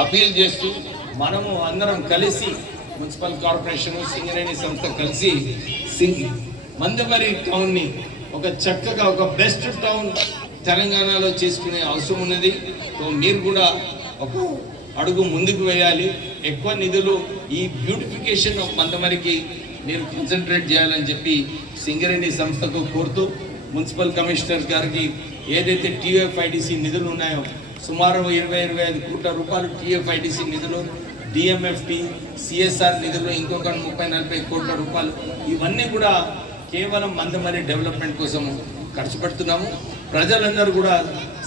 Appeal చేస్తూ మనము అందరం కలిసి మున్సిపల్ కార్పొరేషన్ సింగరేణి సంస్థ కలిసి సింగ్ మందమరి టౌన్ని ఒక చక్కగా ఒక బెస్ట్ టౌన్ తెలంగాణలో చేసుకునే అవసరం ఉన్నది. సో మీరు కూడా ఒక అడుగు ముందుకు వేయాలి. ఎక్కువ నిధులు ఈ బ్యూటిఫికేషన్ మందమరికి మీరు కాన్సన్ట్రేట్ చేయాలని చెప్పి సింగరేణి సంస్థకు కోరుతూ మున్సిపల్ కమిషనర్ గారికి ఏదైతే టీఎఫ్ఐడిసి నిధులు ఉన్నాయో సుమారు ఇరవై ఇరవై ఐదు కోట్ల రూపాయలు టీఎఫ్ఐడిసి నిధులు డిఎంఎఫ్టి సిఎస్ఆర్ నిధులు ఇంకొక ముప్పై నలభై కోట్ల రూపాయలు. ఇవన్నీ కూడా కేవలం మందమరి డెవలప్మెంట్ కోసం ఖర్చు పెడుతున్నాము. ప్రజలందరూ కూడా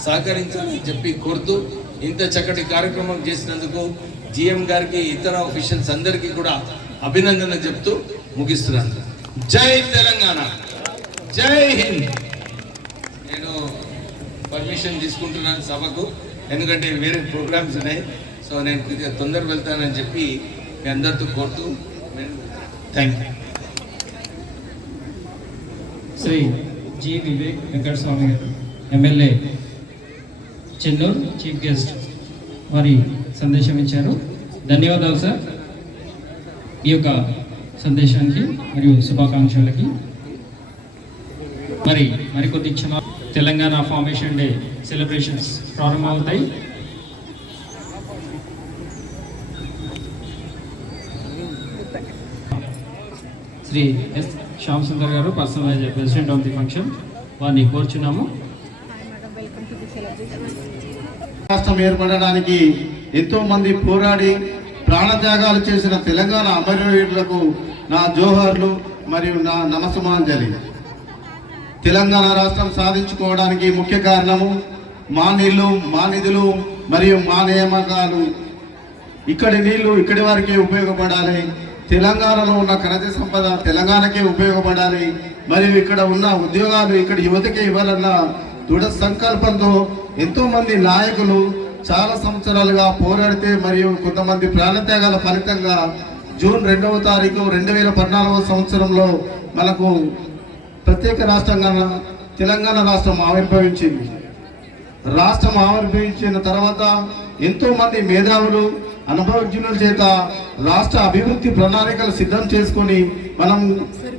సహకరించాలని చెప్పి కోరుతూ ఇంత చక్కటి కార్యక్రమం చేసినందుకు జిఎం గారికి ఇతర ఆఫీషియల్స్ అందరికీ కూడా అభినందన చెప్తూ ముగిస్తున్నాను. జై తెలంగాణ! జై హింద్! నేను పర్మిషన్ తీసుకుంటున్నాను సభకు. ఎందుకంటే వేరే ప్రోగ్రామ్స్ ఉన్నాయి. సో నేను కొద్దిగా తొందర వెళ్తానని చెప్పి మీ అందరితో కోరుతూ thank you Shri G Vivek Venkata Swamy గారు ఎమ్మెల్యే చెన్నూరు చీఫ్ గెస్ట్ వారి సందేశం ఇచ్చారు. ధన్యవాదాలు సార్. ఈ యొక్క సందేశానికి మరియు శుభాకాంక్షలకి. మరి మరికొద్ది క్షణ తెలంగాణ ఫార్మేషన్ డే సెలబ్రేషన్స్ ప్రారంభమవుతాయి. శ్రీ ఎస్ శ్యామ్ సుందర్ గారు personal president of the function. వారిని కోరుచున్నాము. రాష్ట్రం ఏర్పడడానికి ఎంతో మంది పోరాడి ప్రాణత్యాగాలు చేసిన తెలంగాణ అమరవీరులకు నా జోహర్లు మరియు నా నమస్సుమాంజలి. తెలంగాణ రాష్ట్రం సాధించుకోవడానికి ముఖ్య కారణము మా నీళ్ళు మా నిధులు మరియు మా నియామకాలు. ఇక్కడి నీళ్ళు ఇక్కడి వారికే ఉపయోగపడాలి. తెలంగాణలో ఉన్న ఖనిజ సంపద తెలంగాణకే ఉపయోగపడాలి. మరియు ఇక్కడ ఉన్న ఉద్యోగాలు ఇక్కడ యువతకే ఇవ్వాలన్న దృఢ సంకల్పంతో ఎంతో మంది నాయకులు చాలా సంవత్సరాలుగా పోరాడితే మరియు కొంతమంది ప్రాణత్యాగాల ఫలితంగా జూన్ రెండవ తారీఖు రెండు వేల పద్నాలుగవ సంవత్సరంలో మనకు ప్రత్యేక రాష్ట్రంగా తెలంగాణ రాష్ట్రం ఆవిర్భవించింది. రాష్ట్రం ఆవిర్భవించిన తర్వాత ఎంతోమంది మేధావులు అనుభవజ్ఞుల చేత రాష్ట్ర అభివృద్ధి ప్రణాళికలు సిద్ధం చేసుకొని మనం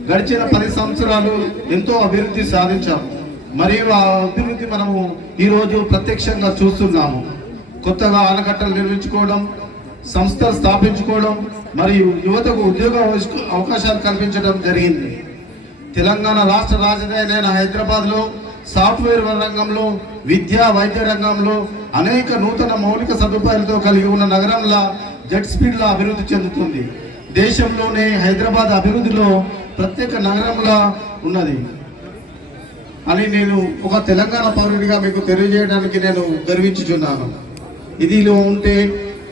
గడిచిన పది సంవత్సరాలు ఎంతో అభివృద్ధి సాధించాము మరియు ఆ అభివృద్ధి మనము ఈరోజు ప్రత్యక్షంగా చూస్తున్నాము. కొత్తగా ఆనకట్టలు నిర్మించుకోవడం సంస్థలు స్థాపించుకోవడం మరియు యువతకు ఉద్యోగ అవకాశాలు కల్పించడం జరిగింది. తెలంగాణ రాష్ట్ర రాజధాని అయిన హైదరాబాద్లో సాఫ్ట్వేర్ రంగంలో విద్యా వైద్య రంగంలో అనేక నూతన మౌలిక సదుపాయాలతో కలిగి ఉన్న నగరంలా జెట్ స్పీడ్లా అభివృద్ధి చెందుతుంది. దేశంలోనే హైదరాబాద్ అభివృద్ధిలో ప్రత్యేక నగరంలా ఉన్నది. అని నేను ఒక తెలంగాణ పౌరుడిగా మీకు తెలియజేయడానికి నేను గర్వించుచున్నాను. ఇదిలో ఉంటే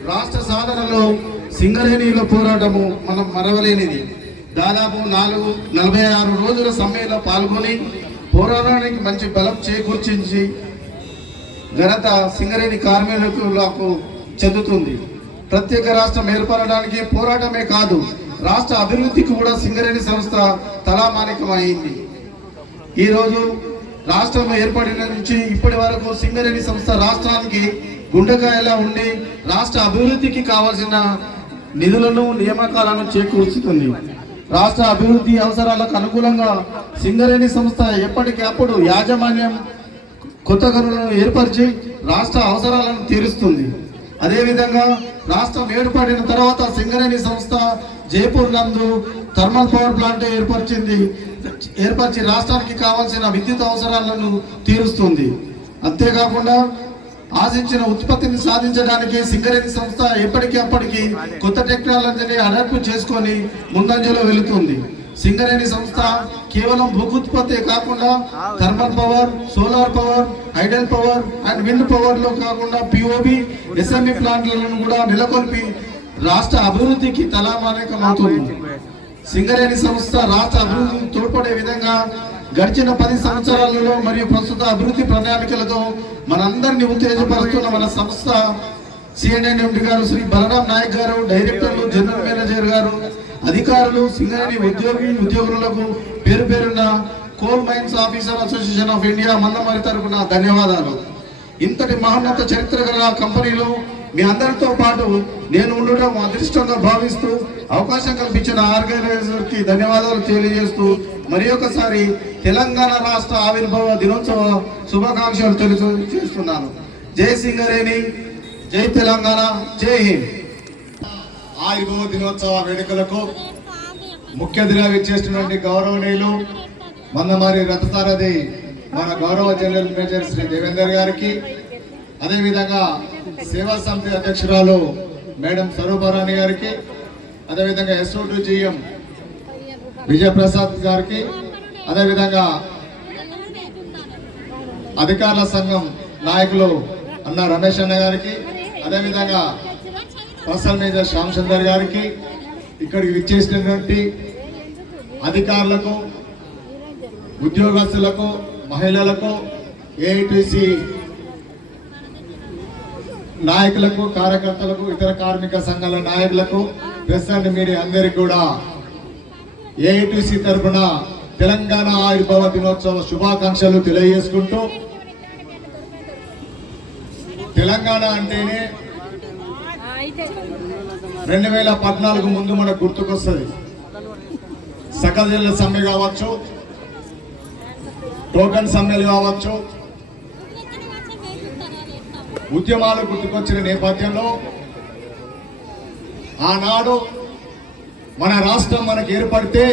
రాష్ట్ర సాధనలో సింగరేణిలో పోరాటము మనం మరవలేనిది. దాదాపు నాలుగు నలభై ఆరు రోజుల సమ్మెలో పాల్గొని పోరాటానికి మంచి బలం చేకూర్చించి ఘనత సింగరేణి కార్మికులకు చెందుతుంది. ప్రత్యేక రాష్ట్రం ఏర్పడడానికి పోరాటమే కాదు రాష్ట్ర అభివృద్ధికి కూడా సింగరేణి సంస్థ తలామానికమైంది ఈరోజు రాష్ట్రం ఏర్పడిన నుంచి ఇప్పటి వరకు సింగరేణి సంస్థ రాష్ట్రానికి గుండెకాయలా ఉండి రాష్ట్ర అభివృద్ధికి కావాల్సిన నిధులను నియామకాలను చేకూర్చుతుంది. రాష్ట్ర అభివృద్ధి అవసరాలకు అనుకూలంగా సింగరేణి సంస్థ ఎప్పటికప్పుడు యాజమాన్యం కొత్త గనులను ఏర్పరిచి రాష్ట్ర అవసరాలను తీరుస్తుంది. అదేవిధంగా రాష్ట్రం ఏర్పడిన తర్వాత సింగరేణి సంస్థ జైపూర్ నందు థర్మల్ పవర్ ప్లాంట్ ఏర్పరిచింది. ఏర్పరిచి రాష్ట్రానికి కావాల్సిన విద్యుత్ అవసరాలను తీరుస్తుంది. అంతేకాకుండా ఆశించిన ఉత్పత్తిని సాధించడానికి సింగరేణి సంస్థ ఎప్పటికప్పటికి కొత్త టెక్నాలజీని అడాప్ట్ చేసుకొని ముందంజలో వెళుతుంది. సింగరేణి సంస్థ కేవలం భూకుత్పత్తి కాకుండా thermal power solar power hydel power and wind పవర్లో కాకుండా పిఓబి ఎస్ఎంఈ ప్లాంట్లను కూడా నెలకొల్పి రాష్ట్ర అభివృద్ధికి తలామానికమవుతుంది. సింగరేణి సంస్థ రాష్ట్ర అభివృద్ధికి తోడ్పడే విధంగా గడిచిన పది సంవత్సరాలలో మరియు ప్రస్తుత అభివృద్ధి ప్రణాళికలతో మనందరినీ ఉత్తేజపరుస్తున్న మన సంస్థ సిఎన్ఎన్ఎండి గారు శ్రీ బలరాం నాయక్ గారు డైరెక్టర్లు జనరల్ మేనేజర్ గారు అధికారులు సింగరేణి ఉద్యోగి ఉద్యోగులకు పేరు పేరున్న coal mines officer association of India Mandamarri తరపున ధన్యవాదాలు. ఇంతటి మహోన్నత చరిత్ర గల కంపెనీలో మీ అందరితో పాటు నేను ఉండటం అదృష్టంగా భావిస్తూ అవకాశం కల్పించిన ఆర్గనైజర్కి ధన్యవాదాలు తెలియజేస్తూ మరి ఒకసారి తెలంగాణ రాష్ట్ర ఆవిర్భావ దినోత్సవ శుభాకాంక్షలు తెలుసు చేస్తున్నాను. జై సింగరేణి జై తెలంగాణ జై హింద్. ఆయుర్భవ దినోత్సవ వేడుకలకు ముఖ్య అతిథిగా చేస్తున్నటువంటి గౌరవనీయులు మందమారి రథసారథి మన గౌరవ జనరల్ మేజర్ శ్రీ దేవేందర్ గారికి అదేవిధంగా సేవా సమితి అధ్యక్షురాలు మేడం స్వరూపారాణి గారికి అదేవిధంగా ఎస్ఓటు జిఎం విజయప్రసాద్ గారికి అదేవిధంగా అధికారుల సంఘం నాయకులు అన్న రమేష్ అన్న గారికి అదేవిధంగా ప్రసల్ మేజర్ శ్యామ్ సుందర్ గారికి ఇక్కడికి విచ్చేసినటువంటి అధికారులకు ఉద్యోగస్తులకు మహిళలకు ఏఐటిసి నాయకులకు కార్యకర్తలకు ఇతర కార్మిక సంఘాల నాయకులకు ప్రెస్ అండ్ మీడియా అందరికీ కూడా ఏఐటిసి తరఫున తెలంగాణ ఆవిర్భావ దినోత్సవ శుభాకాంక్షలు తెలియజేసుకుంటూ తెలంగాణ అంటేనే రెండు వేల పద్నాలుగు ముందు మనకు గుర్తుకొస్తుంది. సకల జిల్లా సమ్మె కావచ్చు టోకన్ సమ్మెలు కావచ్చు ఉద్యమాలు గుర్తుకొచ్చిన నేపథ్యంలో ఆనాడు మన రాష్ట్రం మనకు ఏర్పడితే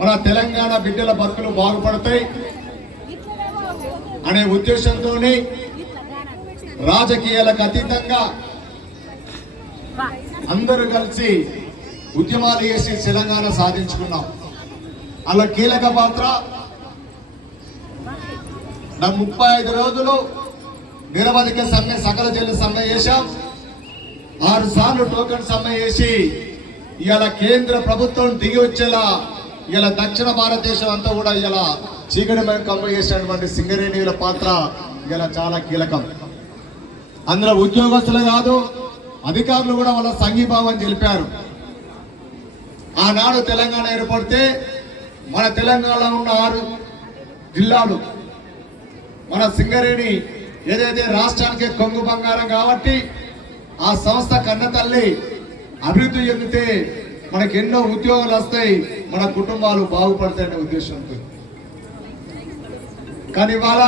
మన తెలంగాణ బిడ్డల బతుకులు బాగుపడతాయి అనే ఉద్దేశంతోనే రాజకీయాలకు అతీతంగా అందరూ కలిసి ఉద్యమాలు చేసి తెలంగాణ సాధించుకున్నాం. అలా కీలక పాత్ర నా ముప్పై ఐదు రోజులు నిరవధిక సమ్మె సకల జిల్లా సమ్మె చేశాం. ఆరు సార్లు టోకెన్ సమ్మె చేసి ఇవాళ కేంద్ర ప్రభుత్వం దిగి వచ్చేలా ఇలా దక్షిణ భారతదేశం అంతా కూడా ఇలా చీకటిమయం కమ్మ చేసినటువంటి సింగరేణిల పాత్ర ఇలా చాలా కీలకం. అందులో ఉద్యోగస్తులు కాదు అధికారులు కూడా వాళ్ళ సంఘీభావం తెలిపారు. ఆనాడు తెలంగాణ ఏర్పడితే మన తెలంగాణలో ఉన్న ఆరు జిల్లాలు మన సింగరేణి ఏదైతే రాష్ట్రానికి కొంగు బంగారం కాబట్టి ఆ సంస్థ కన్న తల్లి అభివృద్ధి చెందితే మనకి ఎన్నో ఉద్యోగాలు వస్తాయి మన కుటుంబాలు బాగుపడతాయనే ఉద్దేశంతో. కానీ ఇవాళ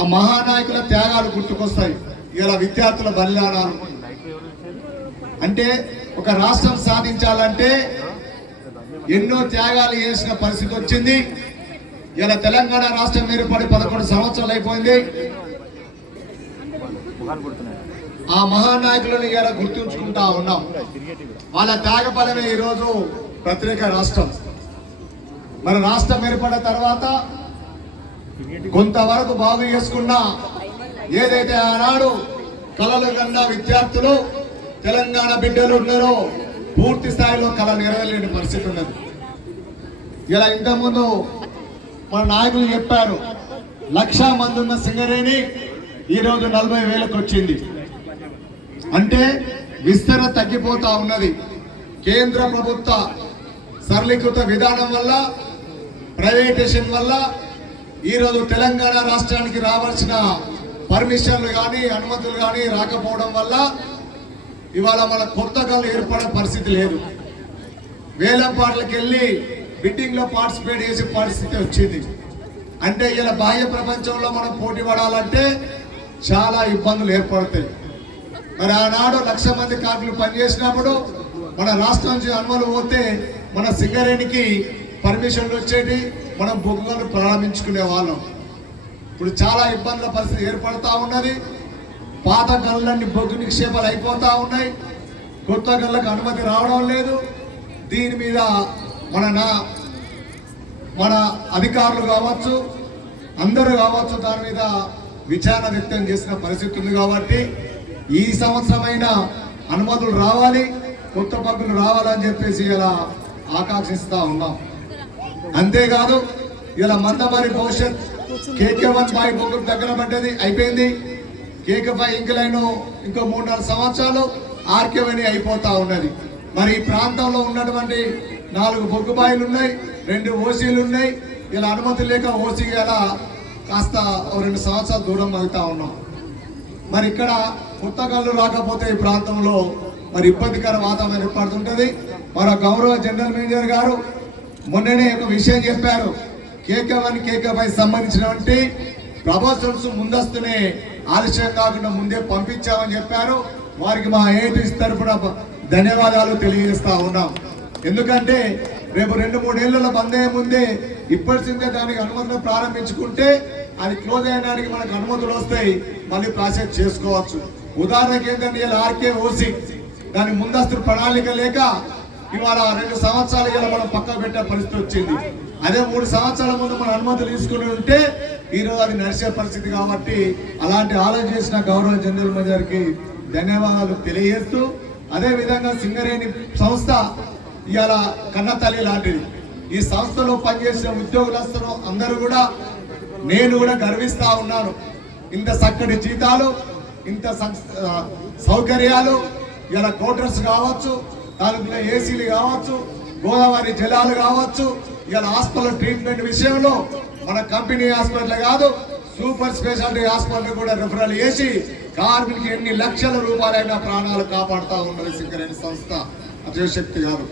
ఆ మహానాయకుల త్యాగాలు గుర్తుకొస్తాయి. ఇలా విద్యార్థుల బలిదానాలు. అంటే ఒక రాష్ట్రం సాధించాలంటే ఎన్నో త్యాగాలు చేసిన పరిస్థితి వచ్చింది. ఇలా తెలంగాణ రాష్ట్రం ఏర్పడి పదకొండు సంవత్సరాలు అయిపోయింది. ఆ మహానాయకులను ఇలా గుర్తుంచుకుంటా ఉన్నాం. వాళ్ళ త్యాగ ఈరోజు ప్రత్యేక రాష్ట్రం. మన రాష్ట్రం ఏర్పడిన తర్వాత కొంతవరకు బాగు చేసుకున్న ఏదైతే ఆనాడు కళలు కన్నా విద్యార్థులు తెలంగాణ బిడ్డలు ఉన్నారో పూర్తి స్థాయిలో కళ నెరవేరలేని పరిస్థితి ఉన్నది. ఇలా ఇంతకుముందు మన నాయకులు చెప్పారు లక్ష మంది ఉన్న సింగరేణి ఈరోజు నలభై వేలకు వచ్చింది అంటే విస్తరణ తగ్గిపోతా ఉన్నది. కేంద్ర ప్రభుత్వ సరళీకృత విధానం వల్ల ప్రైవేటేషన్ వల్ల ఈరోజు తెలంగాణ రాష్ట్రానికి రావాల్సిన పర్మిషన్లు కానీ అనుమతులు కానీ రాకపోవడం వల్ల ఇవాళ మన కొత్తగా ఏర్పడే పరిస్థితి లేదు. వేలంపాట్లకు వెళ్ళి బిడ్డింగ్లో పార్టిసిపేట్ చేసే పరిస్థితి వచ్చింది. అంటే ఇలా బాహ్య ప్రపంచంలో మనం పోటీ పడాలంటే చాలా ఇబ్బందులు ఏర్పడతాయి. మరి ఆనాడు లక్ష మంది కార్మికులు పనిచేసినప్పుడు మన రాష్ట్రం నుంచి అనుమతులు పోతే మన సింగరేణికి పర్మిషన్లు వచ్చేటి మనం బొగ్గులను ప్రారంభించుకునే వాళ్ళం. ఇప్పుడు చాలా ఇబ్బందుల పరిస్థితి ఏర్పడతా ఉన్నది. పాత గనులన్నీ బొగ్గు నిక్షేపాలు అయిపోతూ ఉన్నాయి. కొత్త గనులకు అనుమతి రావడం లేదు. దీని మీద మన నా మన అధికారులు కావచ్చు అందరూ కావచ్చు దాని మీద విచారణ వ్యక్తం చేసిన పరిస్థితి ఉంది కాబట్టి ఈ సంవత్సరమైన అనుమతులు రావాలి కొత్త పగ్గులు రావాలని చెప్పేసి ఇలా ఆకాంక్షిస్తూ ఉన్నాం. అంతేకాదు ఇలా మందమారి భవిష్యత్ కేకే వన్ బాయ్ బొగ్గు దగ్గర పడ్డది అయిపోయింది. కేకే ఫైవ్ ఇంకలైన్ ఇంకో మూడున్నర సంవత్సరాలు ఆర్కేవని అయిపోతా ఉన్నది. మరి ఈ ప్రాంతంలో ఉన్నటువంటి నాలుగు బొగ్గుబాయిలు ఉన్నాయి రెండు ఓసీలు ఉన్నాయి ఇలా అనుమతి లేక ఓసీ ఇలా కాస్త రెండు సంవత్సరాలు దూరం అవుతా ఉన్నాం. మరి ఇక్కడ కొత్త రాకపోతే ఈ ప్రాంతంలో మరి ఇబ్బందికర వాతావరణం ఏర్పడుతుంటుంది. మరో గౌరవ జనరల్ మేనేజర్ గారు మొన్ననే ఒక విషయం చెప్పారు. కేకే వన్ కేకే ఫైవ్ సంబంధించినటువంటి ప్రపోజల్స్ ముందస్తునే ఆలస్యం కాకుండా ముందే పంపించామని చెప్పారు. వారికి మా ఏటీస్ తరఫున ధన్యవాదాలు తెలియజేస్తా ఉన్నాం. ఎందుకంటే రేపు రెండు మూడేళ్ళలో బంద్ అయ్యే ముందే ఇప్పటిసిందే దానికి అనుమతులు ప్రారంభించుకుంటే అది క్లోజ్ అయ్యడానికి మనకు అనుమతులు వస్తాయి. మళ్ళీ ప్రాసెస్ చేసుకోవచ్చు. ఉదాహరణకి ఏంటంటే ఇలా ఆర్కే ఓసి దాని ముందస్తు ప్రణాళిక లేక ఇవాళ రెండు సంవత్సరాలు ఇలా మనం పక్క పెట్టే పరిస్థితి వచ్చింది. అదే మూడు సంవత్సరాల ముందు మనం అనుమతులు తీసుకుని ఉంటే ఈ రోజు అది నడిచే పరిస్థితి కాబట్టి అలాంటి ఆలోచన చేసిన గౌరవ జనరల్ మేజర్కి ధన్యవాదాలు తెలియజేస్తూ అదే విధంగా సింగరేణి సంస్థ ఇవాళ కన్న తల్లి లాంటిది. ఈ సంస్థలో పనిచేసిన ఉద్యోగులందరూ అందరూ కూడా నేను కూడా గర్విస్తా ఉన్నాను. ఇంత చక్కటి జీతాలు ఇంత సౌకర్యాలు ఇలా కోటర్స్ కావచ్చు దానిలో ఏసీలు కావచ్చు గోదావరి జలాలు కావచ్చు ఇలా హాస్పిటల్ ట్రీట్మెంట్ విషయంలో మన కంపెనీ హాస్పిటల్ కాదు సూపర్ స్పెషాలిటీ హాస్పిటల్ కూడా రిఫరల్ చేసి కార్మికులకి ఎన్ని లక్షల రూపాయలైన ప్రాణాలు కాపాడుతూ ఉన్నది సింగరేణి సంస్థ. అతిశక్తి గారు.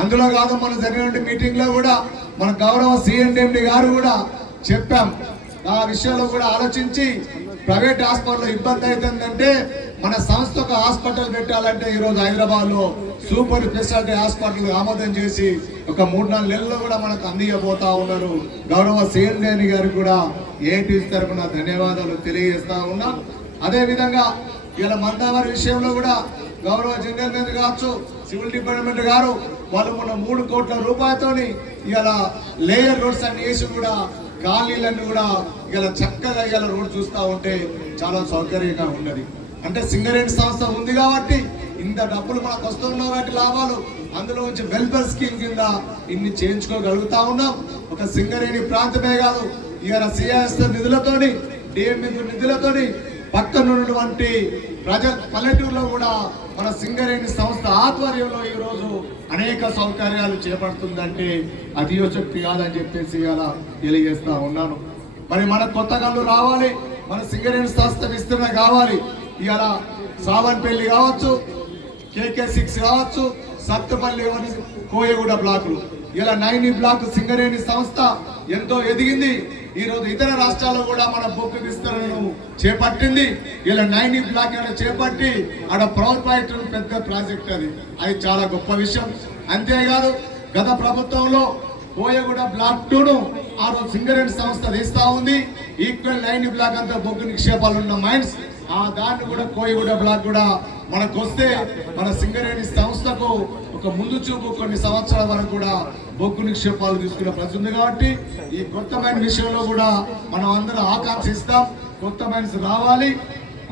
అందులో కాదు మన జరిగిన మీటింగ్లో కూడా మన గౌరవ సిఎండి గారు కూడా చెప్పాం. ఆ విషయంలో కూడా ఆలోచించి ప్రైవేట్ హాస్పిటల్లో ఇబ్బంది అవుతుందంటే మన సంస్థ ఒక హాస్పిటల్ పెట్టాలంటే ఈ రోజు సూపర్ స్పెషాలిటీ హాస్పిటల్ ఆమోదం చేసి ఒక మూడు నాలుగు నెలల్లో కూడా మనకు అందియబోతా ఉన్నారు. గౌరవ సిఎండి గారు కూడా ఏటీ తరఫున ధన్యవాదాలు తెలియజేస్తా ఉన్నాం. అదేవిధంగా ఇలా మందావారి విషయంలో కూడా గౌరవ జనరల్ మేనేజర్ కావచ్చు సివిల్ డిపార్ట్మెంట్ గారు వాళ్ళు మొన్న మూడు కోట్ల రూపాయలతోని ఇవాళ లేయర్ రోడ్స్ అన్ని వేసి కూడా ఖాళీలన్నీ కూడా ఇవాళ చక్కగా ఇవాళ రోడ్ చూస్తూ ఉంటే చాలా సౌకర్యంగా ఉన్నది. అంటే సింగరేణి సంస్థ ఉంది కాబట్టి ఇంత డబ్బులు మనకు వస్తున్నాం కాబట్టి లాభాలు. అందులో నుంచి వెల్ఫేర్ స్కీమ్ కింద ఇన్ని చేయించుకోగలుగుతా ఉన్నాం. ఒక సింగరేణి ప్రాంతమే కాదు ఇవాళ సిఐఎస్ నిధులతోని డిఎంఈ నిధులతోని పక్కనున్నటువంటి ప్రజ పల్లెటూరులో కూడా మన సింగరేణి సంస్థ ఆధ్వర్యంలో ఈరోజు అనేక సౌకర్యాలు చేపడుతుందంటే అతియోశక్తి కాదని చెప్పేసి అలా తెలియజేస్తా ఉన్నాను. మరి మన కొత్త కళ్ళు రావాలి మన సింగరేణి సంస్థ విస్తరణ కావాలి. ఇవాళ సావన్పల్లి కావచ్చు కేకే సిక్స్ కావచ్చు సత్తుపల్లి అని కోయగూడ బ్లాకులు. ఇలా నైని బ్లాక్ సింగరేణి సంస్థ ఎంతో ఎదిగింది. ఈ రోజు ఇతర రాష్ట్రాల్లో కూడా మన బొగ్గు విస్తరణను చేపట్టింది. ఇలా నైని బ్లాక్ అని చేపట్టి ఆడ పవర్ ప్రాజెక్ట్ పెద్ద ప్రాజెక్ట్ అది. అది చాలా గొప్ప విషయం. అంతేకాదు గత ప్రభుత్వంలో కోయగూడ బ్లాక్ టూను ఆ రోజు సింగరేణి సంస్థ తీస్తా ఉంది. ఈక్వల్ నైన్ బ్లాక్ అంతా బొగ్గు నిక్షేపాలు ఉన్న మైన్స్. ఆ దాన్ని కూడా కోయగూడ బ్లాక్ కూడా మనకు వస్తే మన సింగరేణి సంస్థకు ఒక ముందు చూపు కొన్ని సంవత్సరాల వరకు కూడా బొగ్గు నిక్షేపాలు తీసుకునే ప్రతి ఉంది కాబట్టి ఈ కొత్తమైన విషయంలో కూడా మనం అందరం ఆకాంక్షిస్తాం. కొత్త మైన్స్ రావాలి.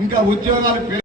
ఇంకా ఉద్యోగాలు